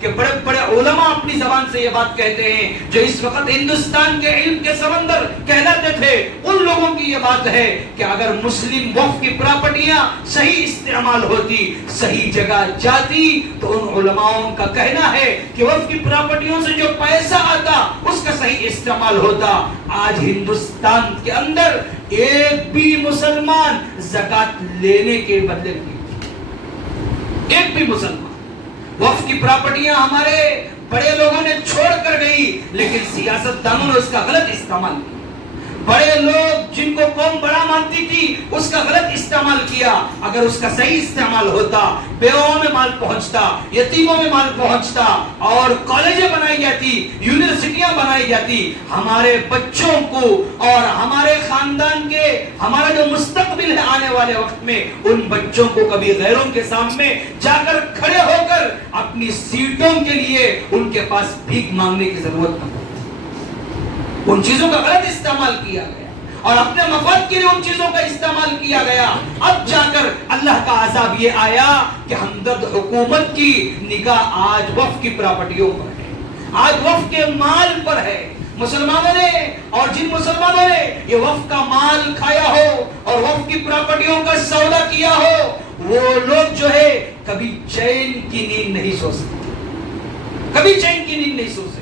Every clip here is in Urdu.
کہ بڑے بڑے علماء اپنی زبان سے یہ بات کہتے ہیں جو اس وقت ہندوستان کے علم کے سمندر کہلاتے تھے، ان لوگوں کی یہ بات ہے کہ اگر مسلم وقف کی پراپرٹیاں صحیح استعمال ہوتی، صحیح جگہ جاتی، تو ان علماؤں کا کہنا ہے کہ وقف کی پراپرٹیوں سے جو پیسہ آتا اس کا صحیح استعمال ہوتا۔ آج ہندوستان کے اندر ایک بھی مسلمان زکوٰۃ لینے کے بدلے نہیں، ایک بھی مسلمان۔ وقف کی پراپرٹیاں ہمارے بڑے لوگوں نے چھوڑ کر گئی، لیکن سیاست دانوں نے اس کا غلط استعمال کیا۔ بڑے لوگ جن کو قوم بڑا مانتی تھی اس کا غلط استعمال کیا۔ اگر اس کا صحیح استعمال ہوتا، بیووں میں مال پہنچتا، یتیموں میں مال پہنچتا، اور کالجیں بنائی جاتی، یونیورسٹیاں بنائی جاتی، ہمارے بچوں کو اور ہمارے خاندان کے ہمارا جو مستقبل ہے آنے والے وقت میں، ان بچوں کو کبھی غیروں کے سامنے جا کر کھڑے ہو کر اپنی سیٹوں کے لیے ان کے پاس بھیک مانگنے کی ضرورت نہ۔ ان چیزوں کا غلط استعمال کیا گیا اور اپنے مفاد کے لیے ان چیزوں کا استعمال کیا گیا۔ اب جا کر اللہ کا عذاب یہ آیا کہ ہمدرد حکومت کی نگاہ آج وقف کی پراپرٹیوں پر ہے، آج وقف کے مال پر ہے۔ مسلمانوں نے اور جن مسلمانوں نے یہ وقف کا مال کھایا ہو اور وقف کی پراپرٹیوں کا سودا کیا ہو، وہ لوگ جو ہے کبھی چین کی نیند نہیں سو سکتے، کبھی چین کی نیند نہیں سو سکتے۔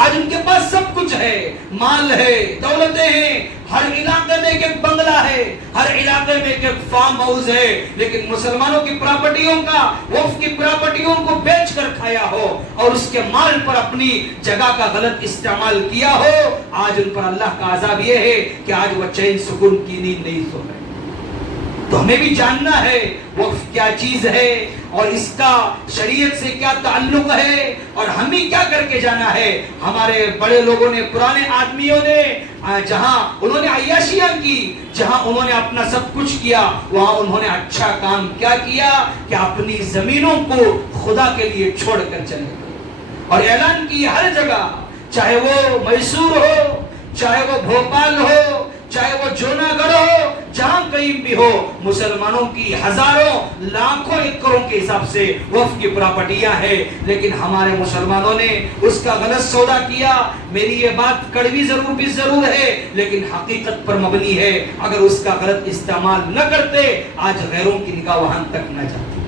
آج ان کے پاس سب کچھ ہے، مال ہے، دولتیں ہیں، ہر علاقے میں ایک ایک بنگلہ ہے، ہر علاقے میں ایک ایک فارم ہاؤس ہے، لیکن مسلمانوں کی پراپرٹیوں کا، وقف کی پراپرٹیوں کو بیچ کر کھایا ہو اور اس کے مال پر اپنی جگہ کا غلط استعمال کیا ہو، آج ان پر اللہ کا عذاب یہ ہے کہ آج وہ چین سکون کی نیند نہیں سو رہے۔ تو ہمیں بھی جاننا ہے وقف کیا چیز ہے اور اس کا شریعت سے کیا تعلق ہے، اور ہمیں کیا کر کے جانا ہے۔ ہمارے بڑے لوگوں نے، پرانے آدمیوں نے، جہاں انہوں نے عیاشیاں کی، جہاں انہوں نے اپنا سب کچھ کیا، وہاں انہوں نے اچھا کام کیا کیا کہ اپنی زمینوں کو خدا کے لیے چھوڑ کر چلے گئے اور اعلان کی ہر جگہ، چاہے وہ میسور ہو، چاہے وہ بھوپال ہو، چاہے وہ جوناگڑھ ہو، جہاں کہیں بھی ہو، مسلمانوں کی ہزاروں لاکھوں ایکڑوں کے حساب سے وقف کی پراپرٹیاں ہیں، لیکن ہمارے مسلمانوں نے اس کا غلط سودا کیا۔ میری یہ بات کڑوی ضرور ہے، لیکن حقیقت پر مبنی ہے۔ اگر اس کا غلط استعمال نہ کرتے، آج غیروں کی نگاہ وہاں تک نہ جاتی،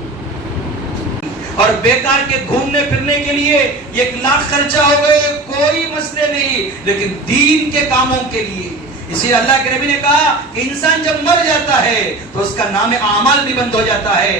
اور بیکار کے گھومنے پھرنے کے لیے 1,00,000 خرچہ ہو گئے، کوئی مسئلے نہیں، لیکن دین کے کاموں کے لیے۔ اسی لیے اللہ کے نبی نے کہا کہ انسان جب مر جاتا ہے تو اس کا نام اعمال بھی بند ہو جاتا ہے۔